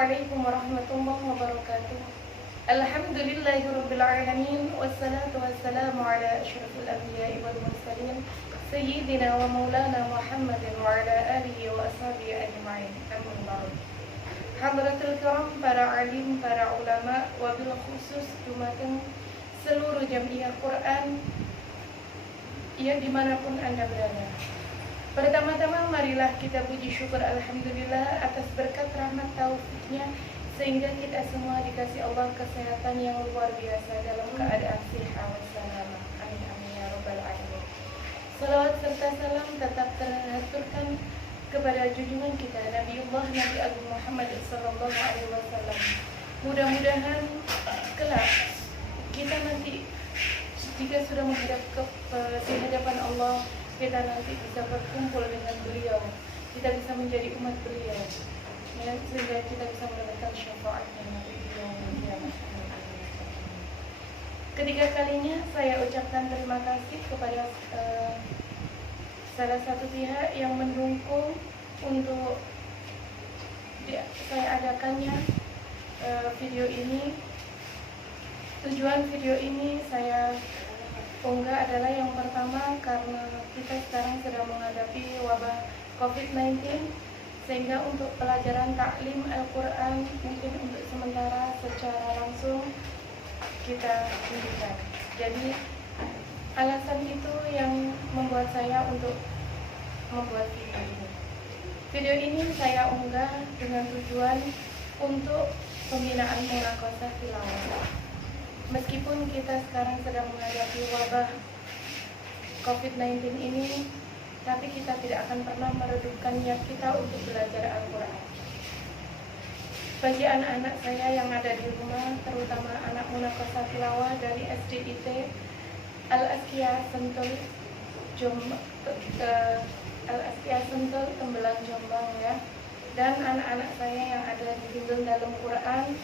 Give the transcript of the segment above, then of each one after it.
Assalamualaikum warahmatullahi wabarakatuh. Alhamdulillahirabbil alamin wassalatu wassalamu ala asyrafil anbiya'i wal mursalin sayyidina wa maulana Muhammadin wa ala alihi wa ashabihi ajma'in. Amma ba'd. Hadratul kiram, para alim, para ulama, wabil khusus dumateng seluruh jamiah Quran yang dimanapun Anda berada. Pertama-tama marilah kita puji syukur alhamdulillah atas berkat rahmat taufiknya sehingga kita semua dikasih Allah kesehatan yang luar biasa dalam keadaan sihat wa salamah. Amin amin ya rabbal alamin. Salawat serta salam tetap terhaturkan kepada junjungan kita Nabiullah Nabi Agung Muhammad sallallahu alaihi wasallam. Mudah-mudahan kelak kita nanti jika sudah menghadap di hadapan Allah, kita nanti bisa berkumpul dengan beliau, kita bisa menjadi umat beliau, ya, sehingga kita bisa mendapatkan syafaatnya nanti di yaumul qiyamah. Ketiga kalinya saya ucapkan terima kasih kepada salah satu pihak yang mendukung untuk saya adakannya video ini. Tujuan video ini saya unggah adalah yang pertama karena kita sekarang sedang menghadapi wabah COVID-19, sehingga untuk pelajaran taklim Al-Quran mungkin untuk sementara secara langsung kita hentikan. Jadi alasan itu yang membuat saya untuk membuat video ini. Video ini saya unggah dengan tujuan untuk pembinaan munaqashah tilawah. Meskipun kita sekarang sedang menghadapi wabah COVID-19 ini, tapi kita tidak akan pernah meredupkan niat kita untuk belajar Al-Quran. Bagi anak-anak saya yang ada di rumah, terutama anak munaqashah tilawah dari SDIT Al-Askia Sentul Tembelang Jombang, ya, dan anak-anak saya yang ada di Bimbel Dalam Quran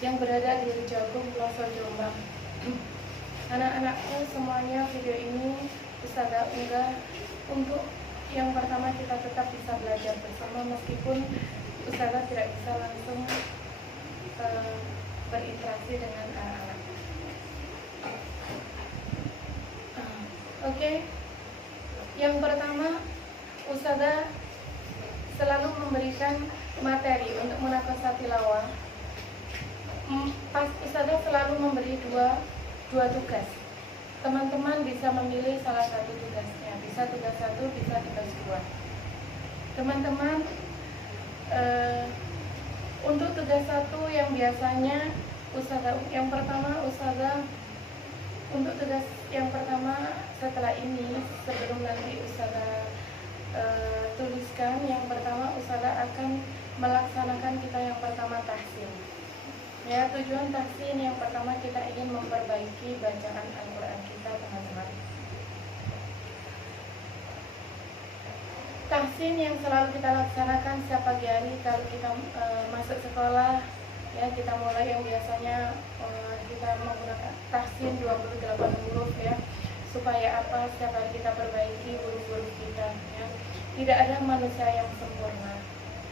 yang berada di Jagung, Pelosok Jombang. Anak-anakku semuanya, video ini Ustazah unggah untuk yang pertama kita tetap bisa belajar bersama meskipun Ustazah tidak bisa langsung berinteraksi dengan anak-anak. Oke. Yang pertama, Ustazah selalu memberikan materi untuk munaqashah tilawah. Ustazah selalu memberi dua tugas. Teman-teman bisa memilih salah satu tugasnya, bisa tugas satu, bisa tugas dua. Teman-teman untuk tugas satu yang biasanya Ustazah, yang pertama Ustazah, untuk tugas yang pertama setelah ini, sebelum nanti Ustazah tuliskan, yang pertama Ustazah akan melaksanakan kita yang pertama tahsin. Ya, tujuan tahsin yang pertama kita ingin memperbaiki bacaan Al-Quran kita, teman-teman. Tahsin yang selalu kita laksanakan setiap pagi hari kalau kita masuk sekolah, ya, kita mulai yang biasanya kita menggunakan tahsin 28 huruf, ya, supaya apa? Setiap hari kita perbaiki huruf-huruf kita, ya. Tidak ada manusia yang sempurna,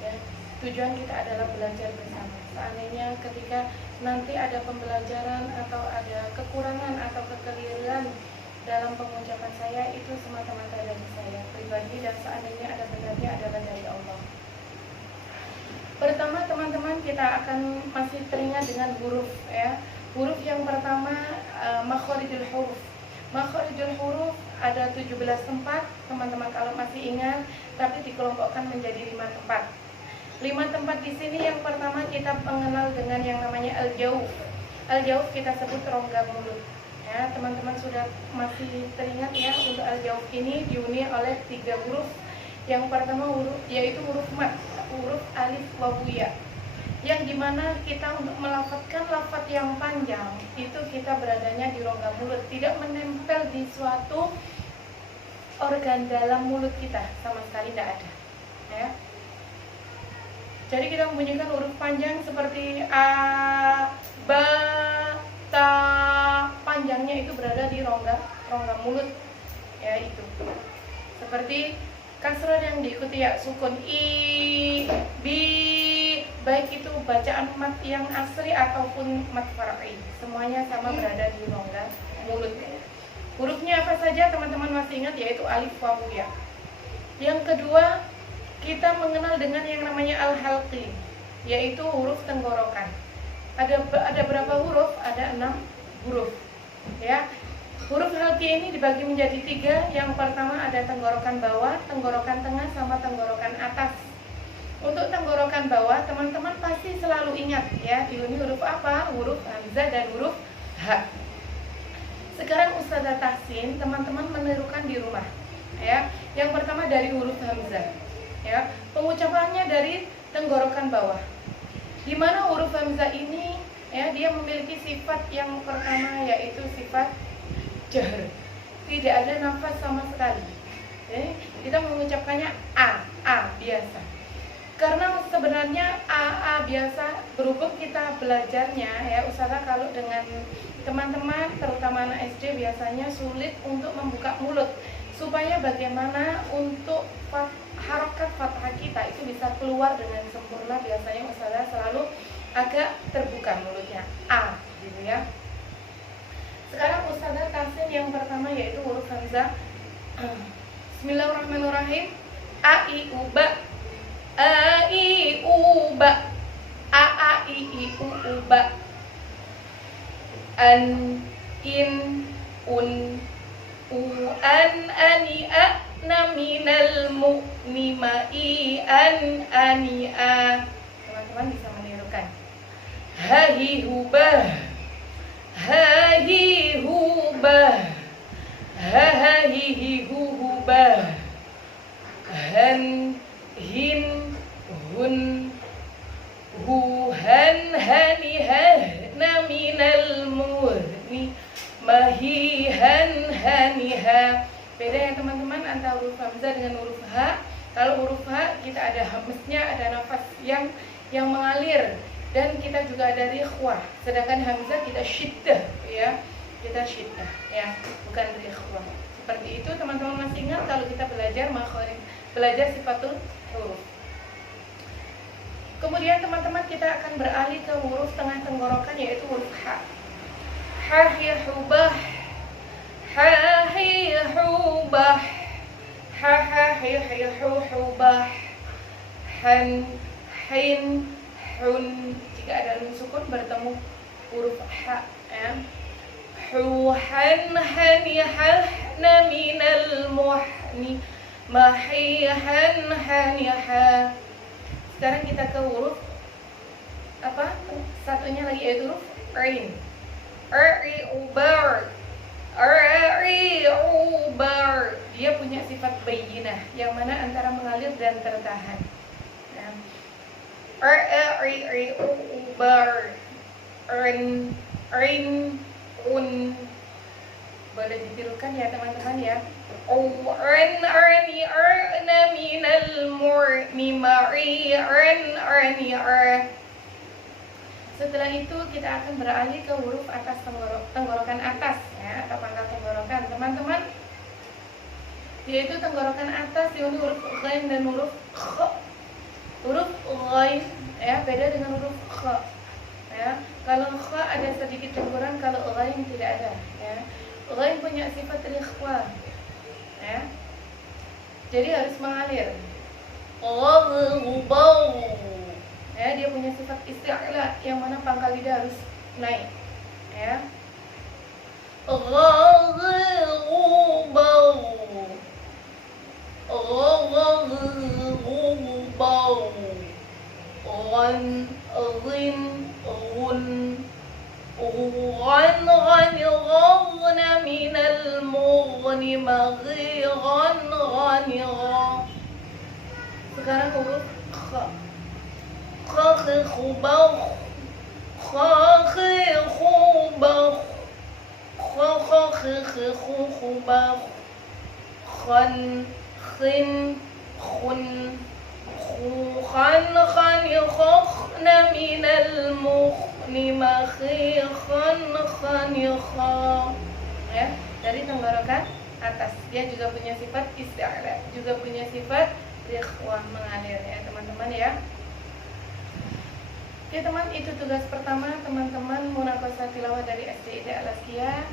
ya. Tujuan kita adalah belajar bersama. Seandainya ketika nanti ada pembelajaran atau ada kekurangan atau kekeliruan dalam pengucapan saya, itu semata-mata dari saya pribadi, dan seandainya ada benarnya adalah dari Allah. Pertama, teman-teman, kita akan masih teringat dengan huruf, ya. Huruf yang pertama makharijul huruf. Makharijul huruf ada 17 tempat, teman-teman kalau masih ingat, tapi dikelompokkan menjadi 5 tempat. 5 tempat di sini. Yang pertama kita mengenal dengan yang namanya al-jauf. Al-jauf kita sebut rongga mulut. Ya, teman-teman sudah masih teringat, ya, untuk al-jauf ini dihuni oleh 3 huruf. Yang pertama huruf yaitu huruf mat, huruf alif waw ya. Yang dimana kita untuk melafadzkan lafaz yang panjang itu kita beradanya di rongga mulut, tidak menempel di suatu organ dalam mulut kita, sama sekali tidak ada, ya. Jadi kita membunyikan huruf panjang seperti a, ba, ta, panjangnya itu berada di rongga mulut, ya, itu. Seperti kasrah yang diikuti ya sukun i, bi, baik itu bacaan mat yang asli ataupun mat far'i, semuanya sama berada di rongga mulut. Hurufnya apa saja teman-teman masih ingat, yaitu alif, waw, ya. Yang kedua, kita mengenal dengan yang namanya al-halqi, yaitu huruf tenggorokan. Ada berapa huruf? Ada 6 huruf, ya. Huruf halqi ini dibagi menjadi 3. Yang pertama ada tenggorokan bawah, tenggorokan tengah, sama tenggorokan atas. Untuk tenggorokan bawah, teman-teman pasti selalu ingat, ya. Ini huruf apa? Huruf hamzah dan huruf ha. Sekarang Ustazah Tahsin, teman-teman menirukan di rumah, ya. Yang pertama dari huruf hamzah, ya. Pengucapannya dari tenggorokan bawah. Di mana huruf hamzah ini, ya, dia memiliki sifat yang pertama, yaitu sifat jahr. Tidak ada nafas sama sekali. Kita mengucapkannya a biasa. Karena sebenarnya a biasa, berhubung kita belajarnya, ya, Ustazah kalau dengan teman-teman terutama anak SD biasanya sulit untuk membuka mulut, supaya bagaimana untuk harokat fathah kita itu bisa keluar dengan sempurna. Biasanya Ustazah selalu agak terbuka mulutnya, a, gitu ya. Sekarang Ustazah Tahsin yang pertama yaitu huruf hamzah. Bismillahirrahmanirrahim. A I U ba, a I U ba, a I U ba, an in un u an ani a na minal mu'ni ma i an ani a. Teman-teman bisa menirukan. Ha hi hu ba, ha hi hu ba, ha hi hu ba, han hin hun hu han hani ha na minal murni mahi han hani ha. Beda ya teman-teman antara huruf hamzah dengan huruf ha. Kalau huruf ha kita ada hamznya, ada nafas yang mengalir, dan kita juga ada rikhwah. Sedangkan hamzah kita syiddah, ya. Kita syiddah, ya, bukan rikhwah. Seperti itu teman-teman masih ingat kalau kita belajar makhraj, belajar sifatul huruf. Kemudian teman-teman kita akan beralih ke huruf tengah tenggorokan, yaitu huruf ha. Ha hi hubah, ha hi hubah, ha hi hubah, han hin hun. Jika ada nun sukun bertemu huruf ha, ya. Hu han hani ha na minal muhni mahi han hani ha. Sekarang kita ke huruf apa? Satunya lagi yaitu huruf ain. Ubar. Ubar. Dia punya sifat bayyinah, yang mana antara mengalir dan tertahan. Ubar. Un. Boleh ditirukan ya teman-teman, ya. Arna minal murni ma'i arni. Setelah itu kita akan beralih ke huruf atas tenggorokan atas, ya, atau pangkal tenggorokan teman-teman, yaitu tenggorokan atas yaitu huruf ghain dan huruf kha. Huruf ghain, ya, beda dengan huruf kha, ya. Kalau kha ada sedikit campuran, kalau ghain tidak ada, ya. Ghain punya sifat rikhwa, ya, jadi harus mengalir. Ya, dia punya sifat isti'la, yang mana pangkal lidah harus naik, ya. Sekarang huruf kha. Khubah, khubah, khubah, khan, khin, khun, khan, khana minal mukhni makhi, khan, kha. Ya, dari tenggorokan atas. Dia juga punya sifat isti'la, juga punya sifat rikhwah, mengalir, ya teman-teman, ya. Oke teman, itu tugas pertama teman-teman munakosah tilawah dari SDIT Al-Azkiyah.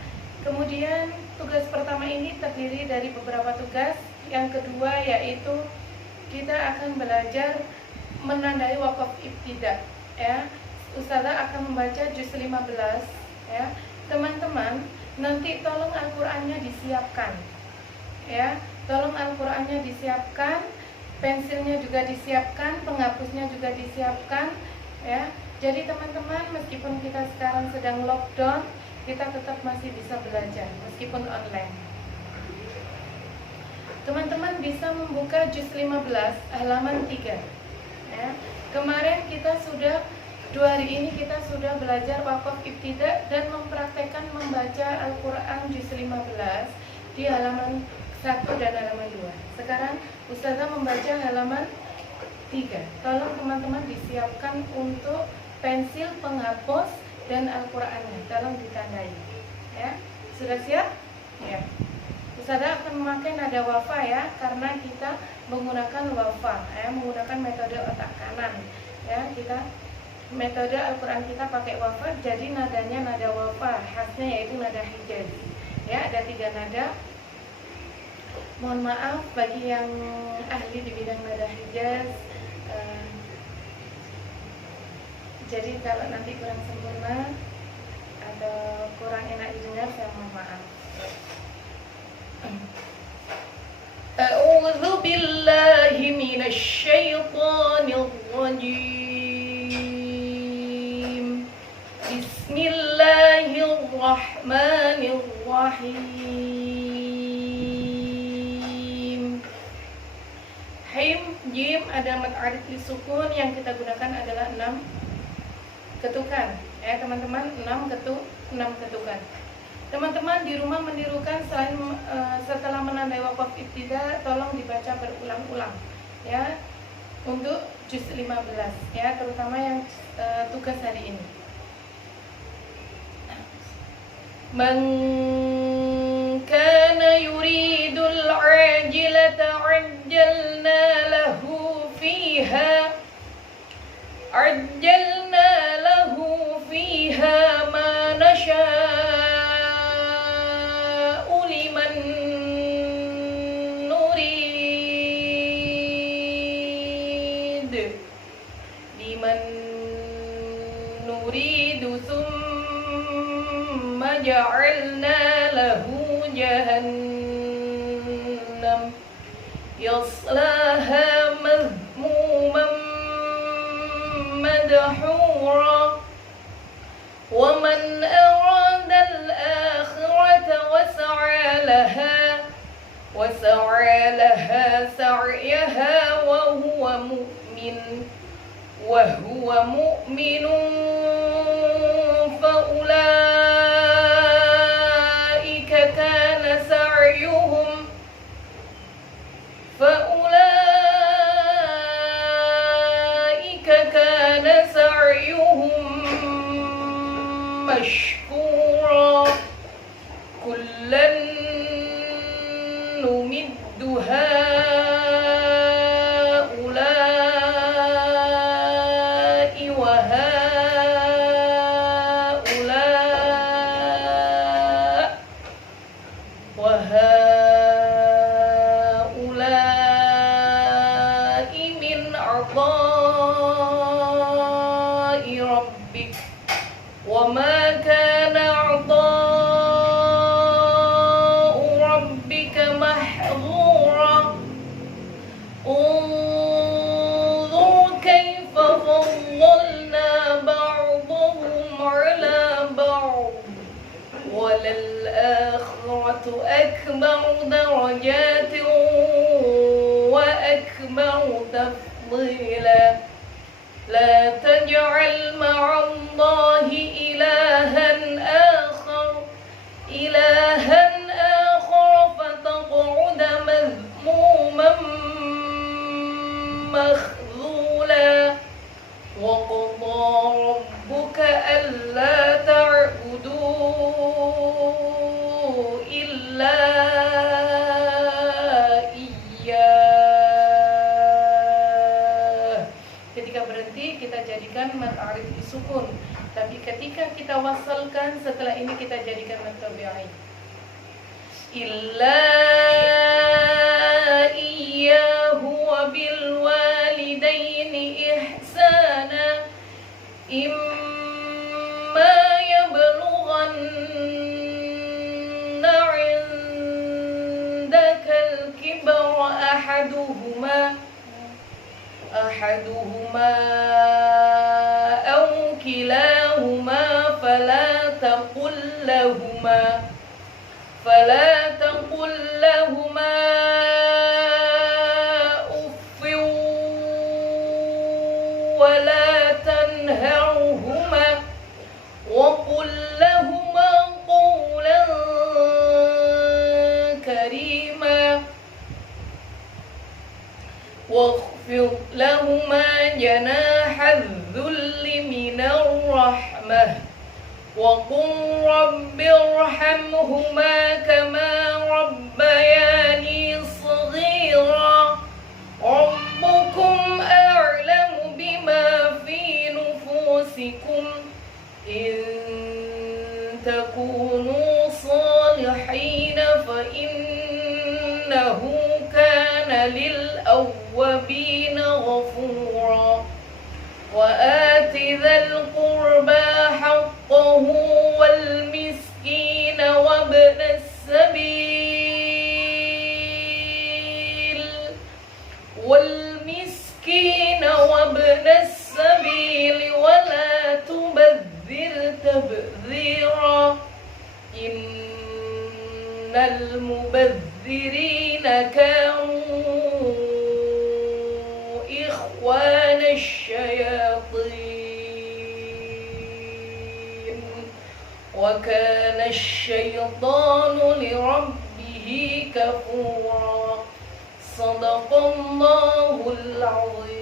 Kemudian tugas pertama ini terdiri dari beberapa tugas. Yang kedua yaitu kita akan belajar menandai wakaf ibtida, ya. Ustazah akan membaca juz 15, ya. Teman-teman nanti tolong Al-Qur'annya disiapkan, ya. Tolong Al-Qur'annya disiapkan, pensilnya juga disiapkan, penghapusnya juga disiapkan, ya. Jadi teman-teman, meskipun kita sekarang sedang lockdown, kita tetap masih bisa belajar meskipun online. Teman-teman bisa membuka juz 15 halaman 3, ya. Kemarin kita sudah 2 hari ini kita sudah belajar wakaf ibtida dan mempraktekkan membaca Al-Qur'an juz 15 di halaman 1 dan halaman 2. Sekarang Ustazah membaca halaman 3. Tolong teman-teman disiapkan untuk pensil, penghapus, dan Al-Qur'annya. Tolong ditandai, ya. Sudah siap? Ya. Ustazah akan memakai nada wafa, ya, karena kita menggunakan wafa, ya, menggunakan metode otak kanan, ya. Kita metode Al-Qur'an kita pakai wafa, jadi nadanya nada wafa, khasnya yaitu nada Hijaz. Ya, ada 3 nada. Mohon maaf bagi yang ahli di bidang nada Hijaz. Jadi kalau nanti kurang sempurna atau kurang enak didengar, saya mohon maaf. A'udzu billahi minasy syaithanir rajim. Bismillahirrahmanirrahim. Haim, jim ada mad arif li sukun, yang kita gunakan adalah 6 ketukan, ya teman-teman, 6 ketukan. Teman-teman di rumah menirukan selain setelah menandai wakaf ibtida, tolong dibaca berulang-ulang, ya, untuk juz 15, ya, terutama yang tugas hari ini. Man kana yuridul ajilata ajjalna lahu fiha ma nasha'u liman nuridu thumma ja'alna lahu jahannam yaslaha madhmuman madhura wa man arada al-akhirata wa sa'a laha sa'yaha wa huwa mu'minun fa ulaika kana sa'yuhum mashkura kullan numiddu haula'i wa haula'i min a'dha'i rabbik wa ma kana a'dha'u rabbika mahdhura unzur kayfa faddalna ba'dahum 'ala ba'd walal akhiratu akbaru darajatin wa akbaru tafdila la taj'al ma'allahi ilahan akhar fataq'uda madhmuman makhdhula wa qada rabbuka alla ta'budu illa iyyah. Ketika berhenti kita jadikan jadikan mad arif disukun, tapi ketika kita wasalkan setelah ini kita jadikan mad tabi'i. Illa iyyahu wa bil walidaini ihsana imma yablughanna 'indaka al-kibara ahaduhuma aw kilahuma fala taqul lahuma uffin wa la tanharhuma wa qul lahuma qawlan karima واخفض لهما جناح الذل من الرحمة وقل رب ارحمهما كما ربياني صغيرا ربكم أعلم بما في نفوسكم إن تكونوا صالحين فإنه كان للأوابين غفورا وآت ذا القربى حقه والمسكين وابن السبيل ولا تبذر تبذيرا إن المبذرين كانوا إخوان الشياطين وكان الشيطان لربه كفورا صدق الله العظيم.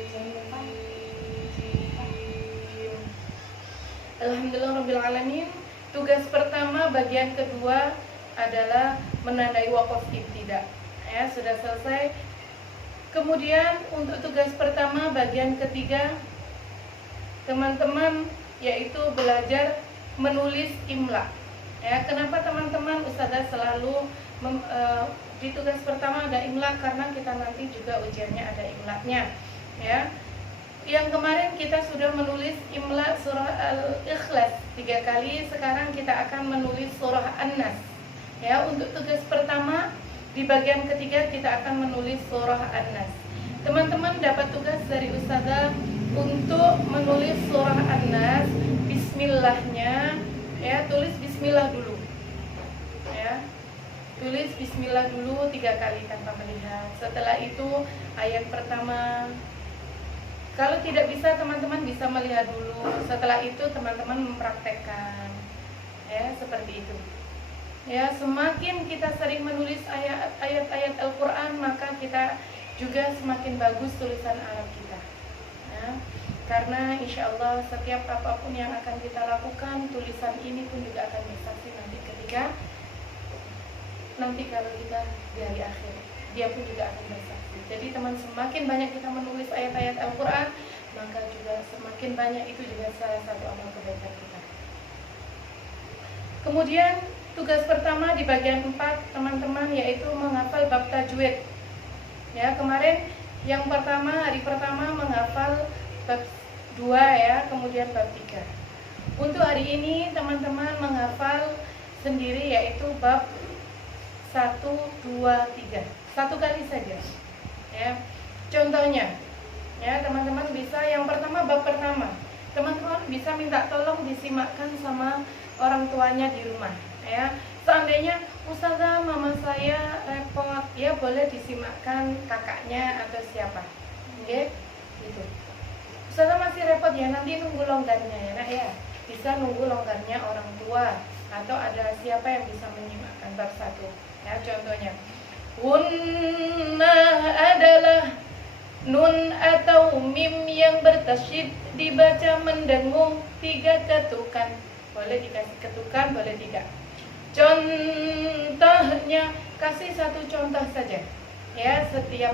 Alhamdulillahirrabbilalamin. Tugas pertama bagian kedua adalah menandai wakaf ibtida. Ya, sudah selesai. Kemudian untuk tugas pertama bagian ketiga, teman-teman yaitu belajar menulis imla. Ya, kenapa teman-teman Ustazah selalu di tugas pertama ada imla? Karena kita nanti juga ujiannya ada imlanya. Ya. Yang kemarin kita sudah menulis imla surah Al-Ikhlas 3 kali, sekarang kita akan menulis surah An-Nas. Ya, untuk tugas pertama di bagian ketiga kita akan menulis surah An-Nas. Teman-teman dapat tugas dari Ustazah untuk menulis surah An-Nas. Bismillahnya, ya, tulis bismillah dulu. Ya. Tulis bismillah dulu 3 kali tanpa melihat. Setelah itu ayat pertama. Kalau tidak bisa, teman-teman bisa melihat dulu. Setelah itu teman-teman mempraktekkan. Ya, seperti itu. Ya, semakin kita sering menulis ayat-ayat Al-Qur'an, maka kita juga semakin bagus tulisan Arab kita. Ya, karena insya Allah setiap apapun yang akan kita lakukan, tulisan ini pun juga akan bersaksi nanti kalau kita di hari akhir, dia pun juga akan bersaksi. Jadi teman, semakin banyak kita menulis ayat-ayat Al-Quran, maka juga semakin banyak, itu juga salah satu amal kebaikan kita. Kemudian tugas pertama di bagian 4 teman-teman yaitu menghafal bab tajwid. Ya, kemarin yang pertama, hari pertama menghafal bab 2 ya, kemudian bab 3. Untuk hari ini teman-teman menghafal sendiri yaitu bab 1, 2, 3. 1 kali saja. Ya. Contohnya, ya, teman-teman bisa yang pertama bab pertama. Teman-teman bisa minta tolong disimakkan sama orang tuanya di rumah, ya. Seandainya Ustazah mama saya repot, ya boleh disimakkan kakaknya atau siapa. Oke? Gitu. Ustazah masih repot ya, nanti nunggu longgarnya ya, Nak ya. Bisa nunggu longgarnya orang tua atau ada siapa yang bisa menyimakkan bab 1. Ya, contohnya. Gunnah adalah nun atau mim yang bertasyid dibaca mendengung 3 ketukan. Boleh dikasih ketukan, boleh tidak. Contohnya, kasih 1 contoh saja. Ya, setiap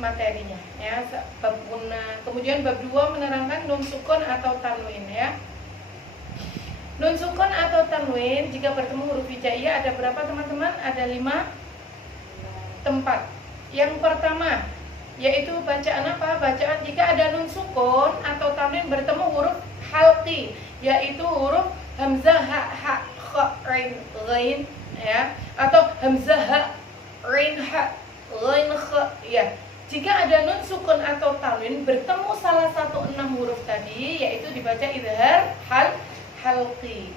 materinya ya, bab guna. Kemudian bab 2 menerangkan nun sukun atau tanwin ya. Nun sukun atau tanwin jika bertemu huruf hijaiyah ada berapa teman-teman? Ada 5 tempat. Yang pertama yaitu bacaan apa? Bacaan jika ada nun sukun atau tanwin bertemu huruf halqi, yaitu huruf hamzah, ha, kha, ain, ghain ya, atau hamzah, ha, ain, ha, ghain, kha ya. Jika ada nun sukun atau tanwin bertemu salah satu 6 huruf tadi, yaitu dibaca idhar halqi.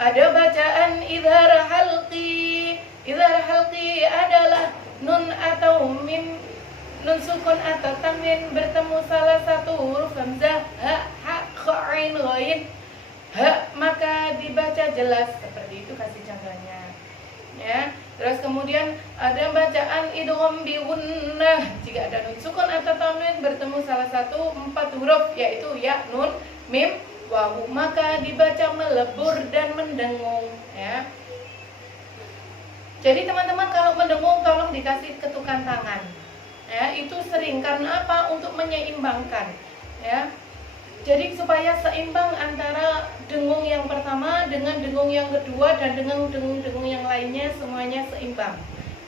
Ada bacaan idhar halqi. Idhar halqi adalah nun atau mim, nun sukun atau tanwin bertemu salah satu huruf hamzah, ha, kha, ain, ghain, ha, maka dibaca jelas seperti itu, kasih contohnya ya. Terus kemudian ada bacaan idgham bi gunnah jika ada nun sukun atau tanwin bertemu salah satu 4 huruf yaitu ya, nun, mim, wawu, maka dibaca melebur dan mendengung ya. Jadi teman-teman kalau mendengung tolong dikasih ketukan tangan ya, itu sering karena apa? Untuk menyeimbangkan ya. Jadi supaya seimbang antara dengung yang pertama dengan dengung yang kedua dan dengung yang lainnya, semuanya seimbang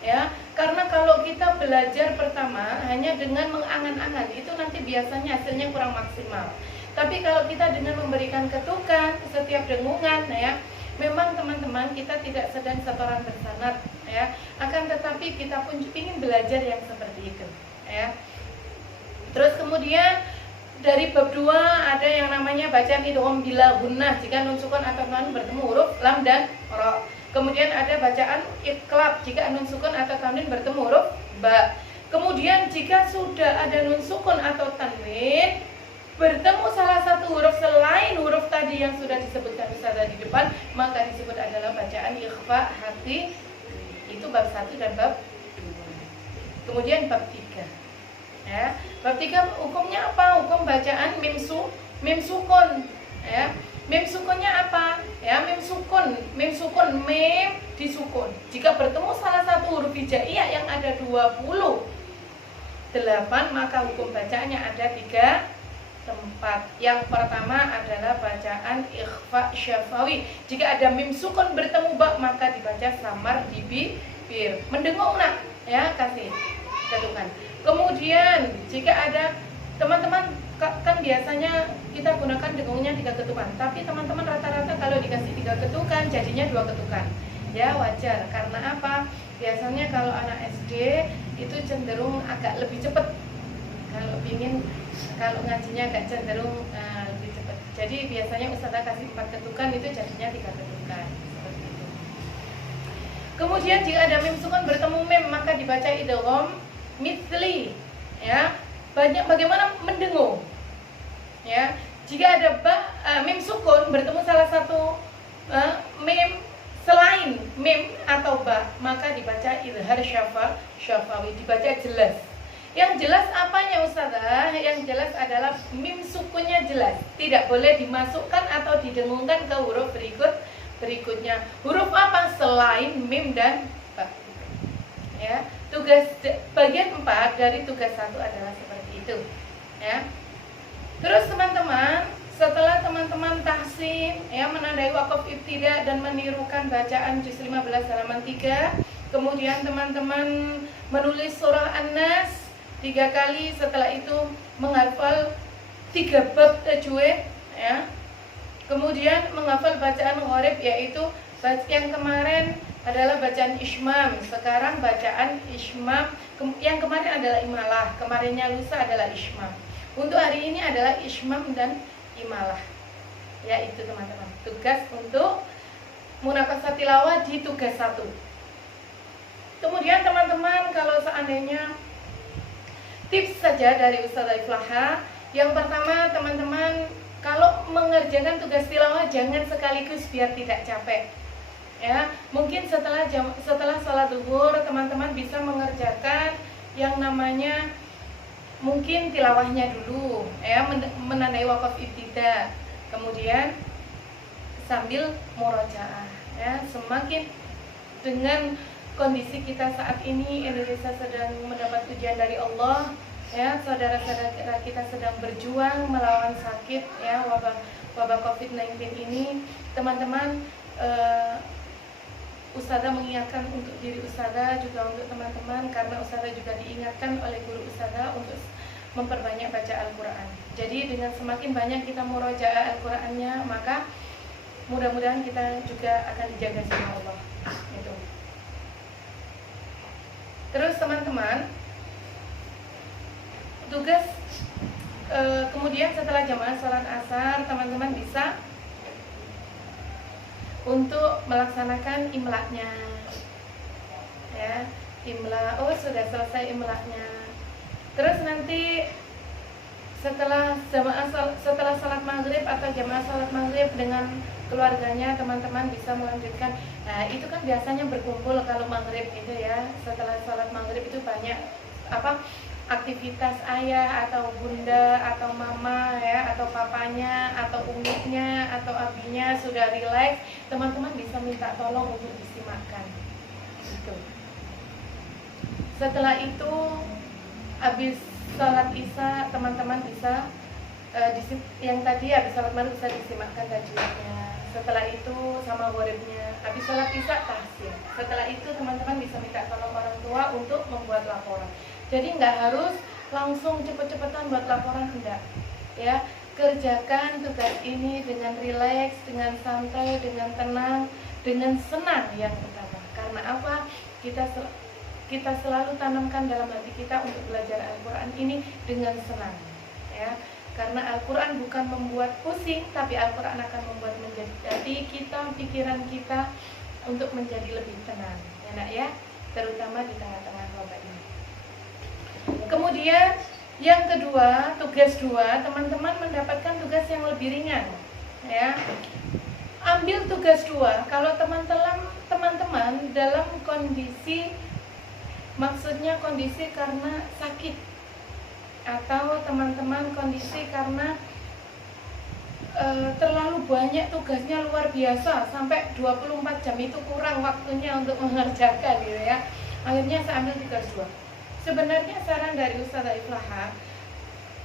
ya. Karena kalau kita belajar pertama hanya dengan mengangan-angan, itu nanti biasanya hasilnya kurang maksimal. Tapi kalau kita dengan memberikan ketukan setiap dengungan ya, memang teman-teman kita tidak sedang setoran bersanad ya, akan tetapi kita pun ingin belajar yang seperti itu ya. Terus kemudian dari bab 2 ada yang namanya bacaan idgham bila gunnah jika nun sukun atau tanwin bertemu huruf lam dan ra. Kemudian ada bacaan iqlab jika nun sukun atau tanwin bertemu huruf ba. Kemudian jika sudah ada nun sukun atau tanwin bertemu salah satu huruf selain huruf tadi yang sudah disebutkan Ustazah di depan, maka disebut adalah bacaan ikhfa hati. Itu bab 1 dan bab 2. Kemudian bab 3 ya. Bab 3 hukumnya apa? Hukum bacaan mim sukun ya. Mim sukunnya apa? Ya, mim sukun, mim disukun. Jika bertemu salah satu huruf hijaiyah yang ada 28, maka hukum bacaannya ada 3 tempat. Yang pertama adalah bacaan ikhfa syafawi. Jika ada mim sukun bertemu ba, maka dibaca samar di bibir. Mendengung nak ya, kasih ketukan. Kemudian jika ada teman-teman kan biasanya kita gunakan dengungnya 3 ketukan, tapi teman-teman rata-rata kalau dikasih 3 ketukan jadinya 2 ketukan ya, wajar. Karena apa? Biasanya kalau anak SD itu cenderung agak lebih cepat, kalau ngajinya agak cenderung lebih cepat. Jadi biasanya Ustazah kasih 4 ketukan, itu jadinya 3 ketukan seperti itu. Kemudian jika ada mim sukun bertemu mim, maka dibaca idgham mithli ya. Bagaimana mendengung ya. Jika ada mim sukun bertemu salah satu mim selain mim atau ba, maka dibaca idhar syafawi, dibaca jelas. Yang jelas apanya Ustazah? Yang jelas adalah mim sukunnya jelas, tidak boleh dimasukkan atau didengungkan ke huruf berikutnya. Huruf apa selain mim dan ba ya. Tugas bagian 4 dari tugas 1 adalah seperti itu ya. Terus teman-teman, setelah teman-teman tahsin ya, menandai wakaf ibtida dan menirukan bacaan juz 15 halaman 3, kemudian teman-teman menulis surah An-Nas 3 kali, setelah itu menghafal 3 bab tajwid ya. Kemudian menghafal bacaan gharib, yaitu yang kemarin adalah bacaan ismam, sekarang bacaan ismam, yang kemarin adalah imalah, kemarinnya lusa adalah ismam. Untuk hari ini adalah ismam dan imalah. Ya, itu teman-teman, tugas untuk munakasah tilawah di tugas 1. Kemudian teman-teman, kalau seandainya tips saja dari Ustazah Iflaha, yang pertama teman-teman, kalau mengerjakan tugas tilawah jangan sekaligus biar tidak capek. Ya, mungkin setelah salat zuhur teman-teman bisa mengerjakan yang namanya mungkin tilawahnya dulu ya, menandai wakaf ibtida, kemudian sambil murojaah ya. Semakin dengan kondisi kita saat ini, Indonesia sedang mendapat mendapat ujian dari Allah, ya, saudara-saudara kita sedang berjuang melawan sakit, ya, wabah COVID-19 ini. Teman-teman, Ustazah mengingatkan untuk diri Ustazah, juga untuk teman-teman, karena Ustazah juga diingatkan oleh guru Ustazah untuk memperbanyak baca Al-Quran. Jadi dengan semakin banyak kita murojaah Al-Qurannya, maka mudah-mudahan kita juga akan dijaga sama Allah. Itu. Terus teman-teman, tugas kemudian setelah jamaah sholat asar, teman-teman bisa untuk melaksanakan imlaknya, ya, imla. Oh, sudah selesai imlaknya. Terus nanti setelah salat maghrib atau jamaah salat maghrib dengan keluarganya, teman-teman bisa melanjutkan. Nah, itu kan biasanya berkumpul kalau maghrib itu, ya. Setelah salat maghrib itu banyak aktivitas ayah atau bunda atau mama, ya, atau papanya atau umiknya atau abinya sudah rileks, teman-teman bisa minta tolong untuk disimakkan. Gitu. Setelah itu habis sholat isya, teman-teman bisa yang tadi habis sholat maghrib bisa disimakkan tajwidnya. Setelah itu sama gharibnya. Habis sholat isya tahsin. Setelah itu teman-teman bisa minta tolong orang tua untuk membuat laporan. Jadi nggak harus langsung cepet-cepetan buat laporan, enggak, ya. Kerjakan tugas ini dengan rileks, dengan santai, dengan tenang, dengan senang yang utama. Karena apa? Kita selalu tanamkan dalam hati kita untuk belajar Al-Quran ini dengan senang, ya. Karena Al-Quran bukan membuat pusing, tapi Al-Quran akan membuat menjadi pikiran kita untuk menjadi lebih tenang, ya nak, ya. Terutama di tengah-tengah wabah ini. Kemudian yang kedua, tugas 2, teman-teman mendapatkan tugas yang lebih ringan, ya. Ambil tugas 2 kalau teman-teman dalam kondisi, maksudnya kondisi karena sakit, atau teman-teman kondisi karena terlalu banyak tugasnya luar biasa sampai 24 jam itu kurang waktunya untuk mengerjakan, gitu, ya. Akhirnya saya ambil tugas 2. Sebenarnya saran dari Ustazah Iflahah,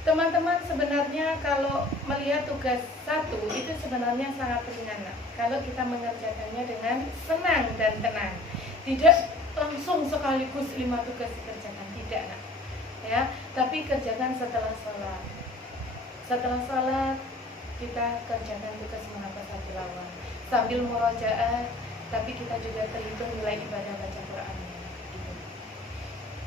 teman-teman sebenarnya kalau melihat tugas 1 itu sebenarnya sangat ringan, nah, kalau kita mengerjakannya dengan senang dan tenang, tidak langsung sekaligus 5 tugas dikerjakan, tidak, nah, ya. Tapi kerjakan setelah sholat. Setelah sholat kita kerjakan tugas menghafal tilawah sambil murojaah, tapi kita juga terhitung nilai ibadah baca Quran.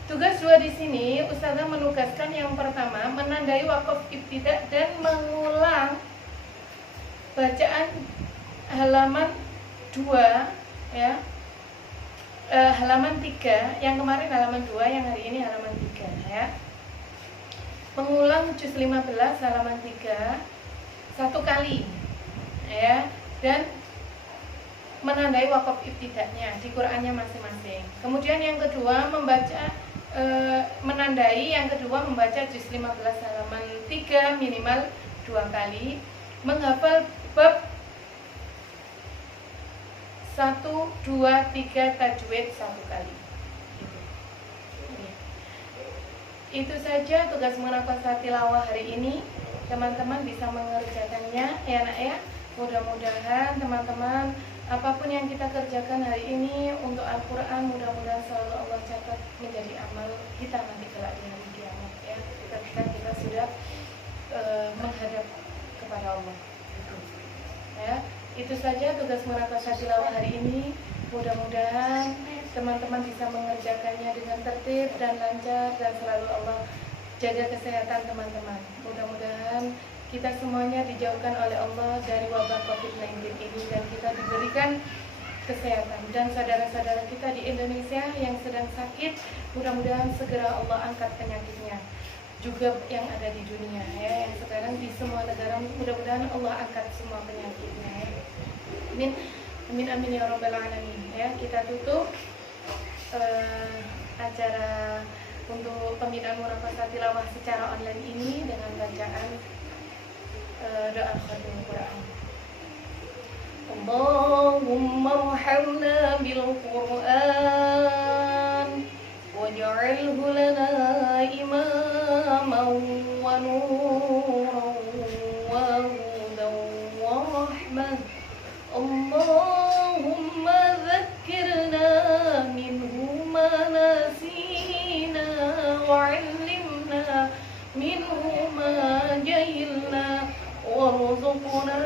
Tugas 2 di sini, Ustazah menugaskan yang pertama menandai wakaf ibtidak dan mengulang bacaan halaman 2, ya, halaman 3, yang kemarin halaman 2, yang hari ini halaman 3, ya. Mengulang juz 15 halaman 3 1 kali, ya, dan menandai wakaf ibtidaknya di Qur'annya masing-masing. Kemudian yang kedua menandai yang kedua membaca juz 15 halaman 3 minimal 2 kali, menghafal bab 1, 2, 3 tajwid 1 kali. Itu saja tugas munafasah tilawah hari ini. Teman-teman bisa mengerjakannya, ya nak, ya. Mudah-mudahan teman-teman, apapun yang kita kerjakan hari ini untuk Al-Quran, mudah-mudahan selalu Allah catat menjadi amal kita nanti kelak di hari kiamat, ya. Ketika kita sudah menghadap kepada Allah. Ya, itu saja tugas munafasah tilawah hari ini. Mudah-mudahan teman-teman bisa mengerjakannya dengan tertib dan lancar, dan selalu Allah jaga kesehatan teman-teman. Mudah-mudahan kita semuanya dijauhkan oleh Allah dari wabah COVID-19 ini, dan kita diberikan kesehatan. Dan saudara-saudara kita di Indonesia yang sedang sakit, mudah-mudahan segera Allah angkat penyakitnya. Juga yang ada di dunia, ya, yang sekarang di semua negara, mudah-mudahan Allah angkat semua penyakitnya, ya. Amin, amin, amin ya rabbal alamin, ya. Kita tutup acara untuk pembinaan munafasah tilawah secara online ini dengan bacaan doa khatimul Quran. Allahumma arhamna bil Quran واجعله لنا إماما ونورا وهدى ورحمة. اللهم ذكرنا منه ما نسينا وعلمنا منه ما جهلنا وارزقنا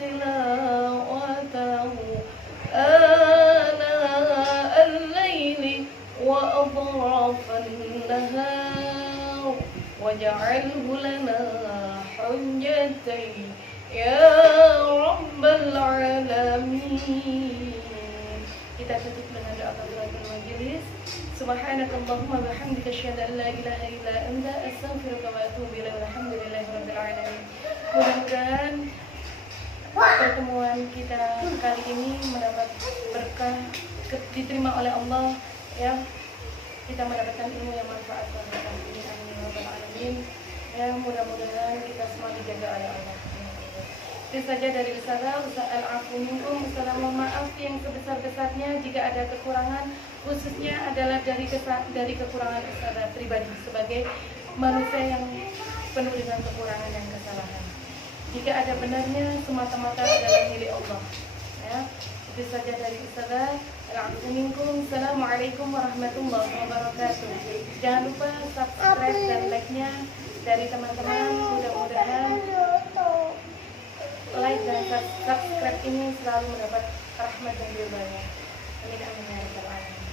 تلاوته آناء الليل وأطراف النهار واجعله لنا حجتين ya Rabbal Alamin. Kita tutup dengan doa kafaratul majelis. Subhanakallahumma bihamdika asyhadu an la ilaha illa anta astaghfiruka wa atubu ilaik. Alhamdulillahirabbil alamin. Mudah-mudahan pertemuan kita kali ini mendapat berkah, diterima oleh Allah ya. Kita mendapatkan ilmu yang manfaat bagi kita. Amin ya rabbal alamin. Ya, mudah-mudahan kita semua dijaga oleh Allah. Itu saja dari Ustaz Al-Afu Minkum. Ustaz mohon maaf yang sebesar-besarnya jika ada kekurangan, khususnya adalah dari kekurangan Ustaz pribadi sebagai manusia yang penuh dengan kekurangan dan kesalahan. Jika ada benarnya, semata-mata adalah milik Allah. Ya, itu saja dari Ustaz Al-Afu Minkum. Assalamualaikum warahmatullahi wabarakatuh. Jangan lupa subscribe dan like-nya dari teman-teman. Mudah-mudahan like dan subscribe ini selalu mendapat rahmat dan ridhonya. Amin amin ya rabbal alamin.